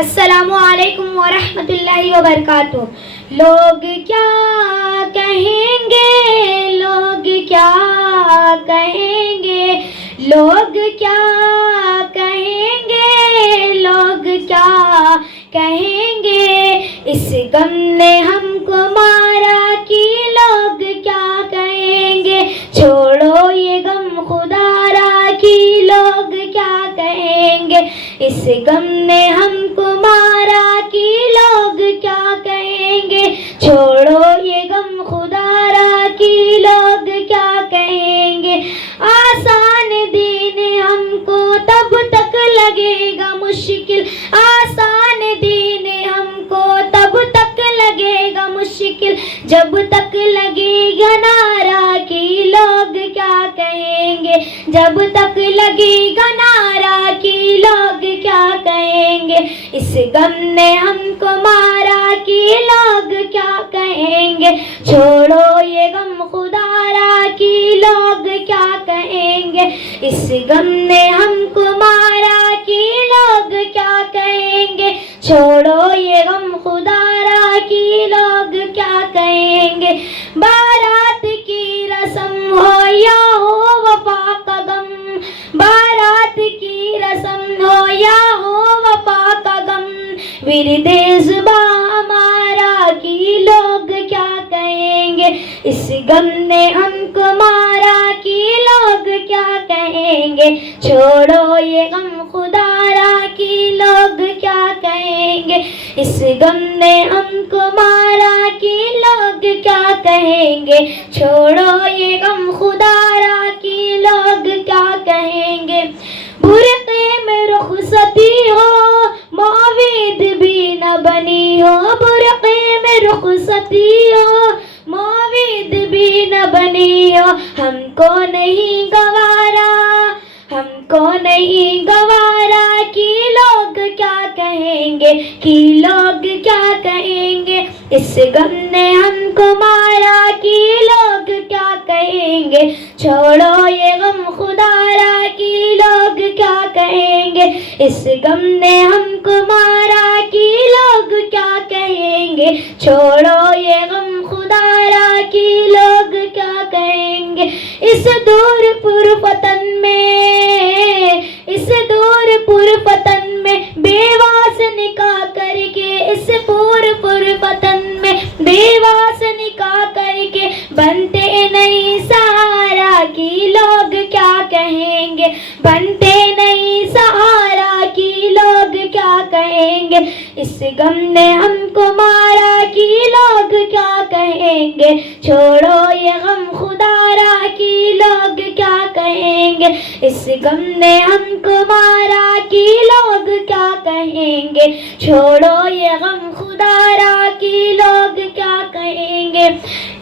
السلام علیکم ورحمۃ اللہ وبرکاتہ۔ لوگ کیا کہیں گے، لوگ کیا کہیں گے، لوگ کیا کہیں گے، لوگ کیا کہیں گے، اس غم نے ہم کو مارا کہ لوگ کیا کہیں گے، چھوڑو یہ غم خدا را کہ لوگ کیا کہیں گے، اس غم نے ہم کو مارا کہ لوگ کیا کہیں گے، چھوڑو یہ غم خدا را کہ لوگ کیا کہیں گے، آسان دین ہم کو تب تک لگے گا مشکل، آسان دین ہم کو تب تک لگے گا مشکل، جب تک لگے گا نعرہ کہ لوگ کیا کہیں گے، جب تک لگے گا نعرہ کہ لوگ کیا کہیں گے، اس غم نے ہم کو مارا کہ لوگ کیا کہیں گے، چھوڑو یہ غم خدا را کہ لوگ کیا کہیں گے، اس غم نے ہم کو مارا کہ لوگ کیا کہیں گے، چھوڑو یہ غم خدا را کہ لوگ کیا کہیں گے، بارات کی رسم ہو یا ہو وفا کا غم، بارات کی رسم ہو یا ہو وفا کا غم، ورد زباں ہمارا کہ لوگ کیا کہیں گے، اس غم نے ہم کو مارا کہ لوگ کیا کہیں گے، چھوڑو یہ غم خدا را کہ لوگ کیا کہیں گے، اس غم نے ہم کو مارا کہ لوگ کیا کہیں گے، چھوڑو یہ غم خدا را کہ لوگ کیا کہیں گے، برقعے میں رخصتی ہو معاوید بھی نہ بنی ہو، برقعے میں رخصتی ہو معاوید بھی نہ بنی ہو، ہم کو نہیں گوارا، ہم کو نہیں گوارا کہ لوگ کیا کہیں گے، کہ لوگ کیا کہیں گے، اس غم نے ہم کو مارا کہ لوگ کیا کہیں گے، چھوڑو یہ غم خدا را کہ لوگ کیا کہیں گے، اس غم نے ہم کو مارا کہ لوگ کیا کہیں گے، چھوڑو یہ غم خدا را کہ لوگ کیا کہیں گے، اس دور پر وطن میں، اس دور پر وطن میں بیواس نکاح کر کے، اس پور پر وطن میں بیواس نکاح کر کے بنتے نہیں سہارا کہ لوگ کیا کہیں گے، بنتے نہیں سہارا کہ لوگ کیا کہیں گے، اس غم نے ہم کو مارا کہ لوگ کیا کہیں گے، چھوڑو یہ غم خدا را کہ لوگ کیا کہیں گے، اس غم نے ہم کو مارا کہ لوگ کیا کہیں گے، چھوڑو یہ غم خدا را کہ لوگ کیا کہیں گے،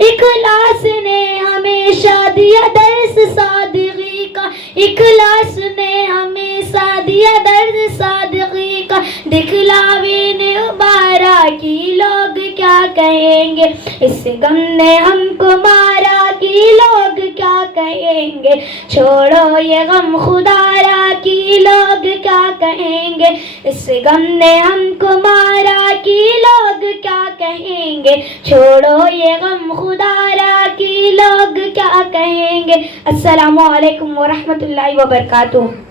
اخلاص نے ہمیشہ دیا درس صادقی کا، اخلاص نے ہمیشہ دیا درس صادقی کا، دکھلاوے نے ابھارا کہ لوگ کیا کہیں گے، اس غم نے ہم کو مارا کہ لوگ کیا کہیں گے، چھوڑو یہ غم خدا را کہ لوگ کیا کہیں گے، اس غم نے ہم کو مارا کہ لوگ کیا کہیں گے، چھوڑو یہ غم خدا را کہ لوگ کیا کہیں گے۔ السلام علیکم ورحمۃ اللہ وبرکاتہ۔